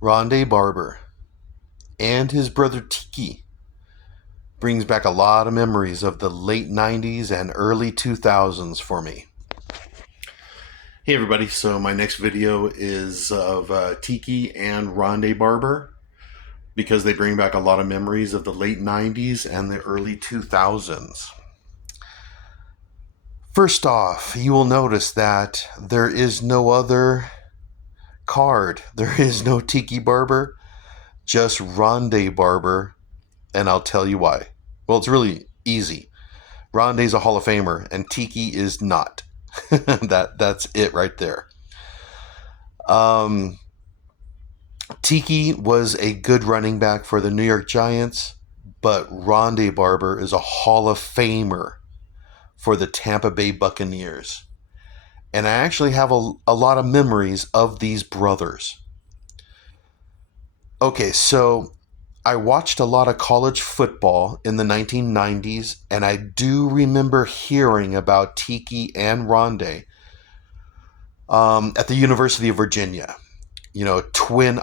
Ronde Barber and his brother Tiki brings back a lot of memories of the late 90s and early 2000s for me. Hey everybody, so my next video is of Tiki and Ronde Barber because they bring back a lot of memories of the late 90s and the early 2000s. First off, you will notice that there is no other card. There is no Tiki Barber, just Ronde Barber, and I'll tell you why. Well, it's really easy. Ronde's a Hall of Famer, and Tiki is not. That's it right there. Um, Tiki was a good running back for the New York Giants, but Ronde Barber is a Hall of Famer for the Tampa Bay Buccaneers. And I actually have a lot of memories of these brothers. Okay, so I watched a lot of college football in the 1990s, and I do remember hearing about Tiki and Ronde at the University of Virginia. You know,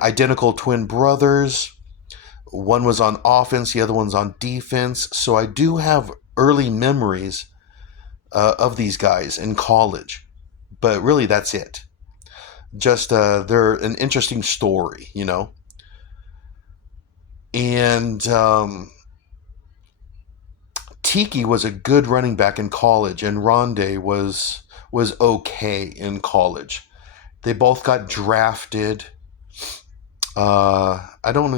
identical twin brothers. One was on offense, the other one's on defense. So I do have early memories of these guys in college, but really that's it. Just they're an interesting story, you know. And Tiki was a good running back in college, and Ronde was okay in college. They both got drafted. I don't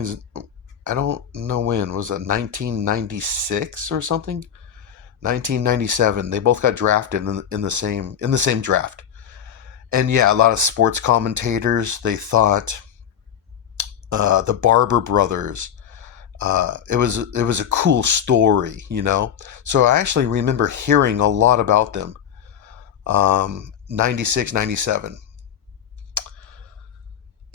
know when was it 1996 or something. 1997. They both got drafted in the same draft. And yeah, a lot of sports commentators they thought the Barber brothers. It was a cool story, you know. So I actually remember hearing a lot about them. 96, 97.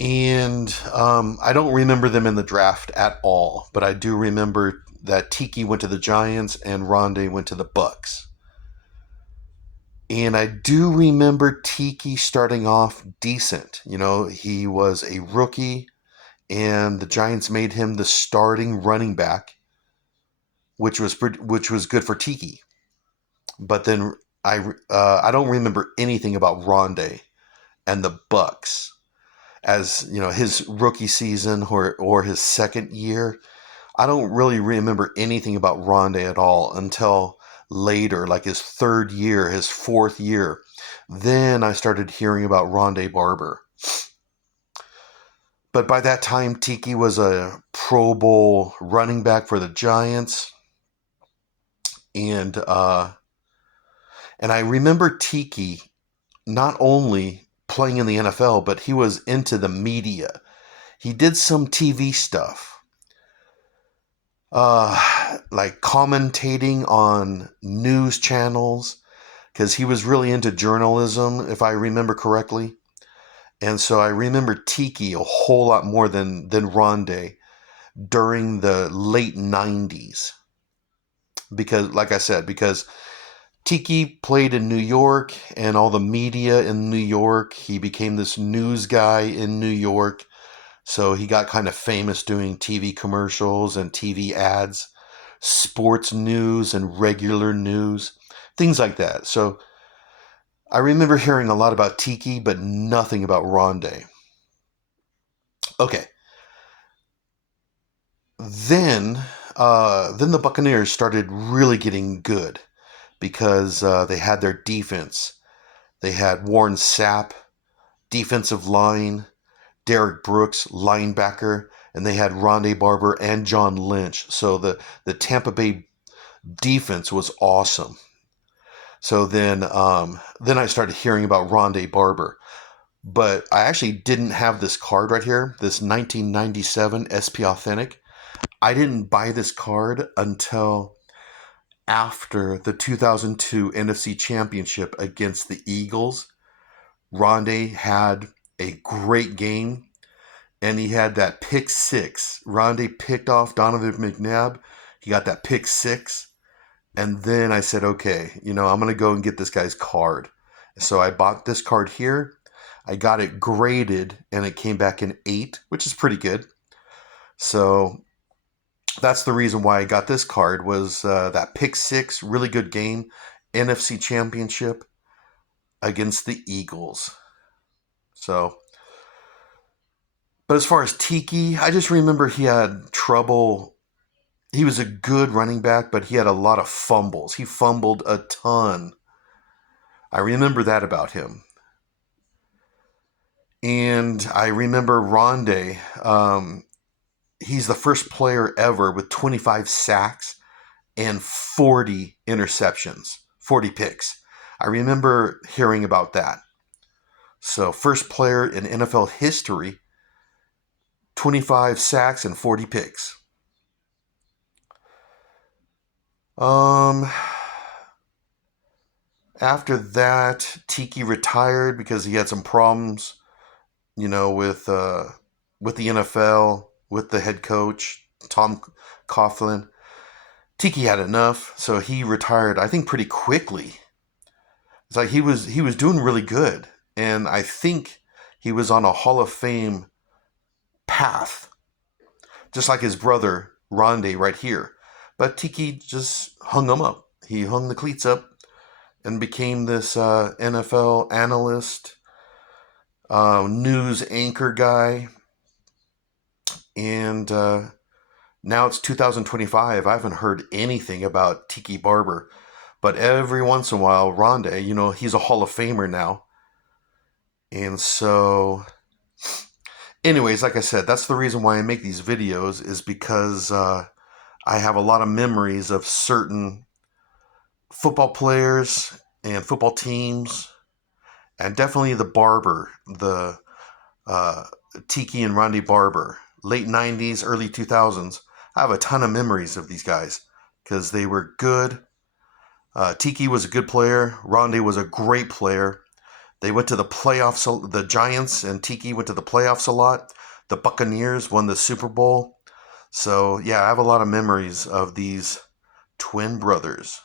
And I don't remember them in the draft at all, but I do remember that Tiki went to the Giants and Ronde went to the Bucks. And I do remember Tiki starting off decent. You know, he was a rookie, and the Giants made him the starting running back, which was good for Tiki. But then I don't remember anything about Ronde and the Bucks as you know his rookie season or his second year. I don't really remember anything about Ronde at all until later, like his third year, his fourth year. Then I started hearing about Ronde Barber. But by that time, Tiki was a Pro Bowl running back for the Giants, and and I remember Tiki not only playing in the NFL, but he was into the media. He did some TV stuff, like commentating on news channels, because he was really into journalism, if I remember correctly. And so I remember Tiki a whole lot more than Ronde during the late 90s. Because, like I said, because Tiki played in New York and all the media in New York. He became this news guy in New York. So he got kind of famous doing TV commercials and TV ads, sports news and regular news, things like that. So I remember hearing a lot about Tiki, but nothing about Ronde. Okay. Then the Buccaneers started really getting good because they had their defense. They had Warren Sapp, defensive line, Derek Brooks, linebacker, and they had Ronde Barber and John Lynch. So the Tampa Bay defense was awesome. So then I started hearing about Ronde Barber. But I actually didn't have this card right here, this 1997 SP Authentic. I didn't buy this card until after the 2002 NFC Championship against the Eagles. Ronde had a great game, and he had that pick six. Ronde picked off Donovan McNabb. He got that pick six. And then I said, okay, you know, I'm going to go and get this guy's card. So I bought this card here. I got it graded and it came back an 8, which is pretty good. So that's the reason why I got this card was that pick six, really good game, NFC Championship against the Eagles. So, but as far as Tiki, I just remember he had trouble. He was a good running back, but he had a lot of fumbles. He fumbled a ton. I remember that about him. And I remember Ronde. He's the first player ever with 25 sacks and 40 interceptions, 40 picks. I remember hearing about that. So, first player in NFL history, 25 sacks and 40 picks. Um, After that, Tiki retired because he had some problems, with the NFL, with the head coach Tom Coughlin. Tiki had enough, so he retired. I think pretty quickly. It's like he was doing really good, and I think he was on a Hall of Fame path, just like his brother Ronde right here. But Tiki just hung him up. He hung the cleats up and became this NFL analyst, news anchor guy. And now it's 2025. I haven't heard anything about Tiki Barber. But every once in a while, Ronde, he's a Hall of Famer now. And so, anyways, like I said, that's the reason why I make these videos is because I have a lot of memories of certain football players and football teams, and definitely the Barber, the uh, Tiki and Ronde Barber, late 90s, early 2000s. I have a ton of memories of these guys because they were good. Tiki was a good player. Ronde was a great player. They went to the playoffs. The Giants and Tiki went to the playoffs a lot. The Buccaneers won the Super Bowl. So, yeah, I have a lot of memories of these twin brothers.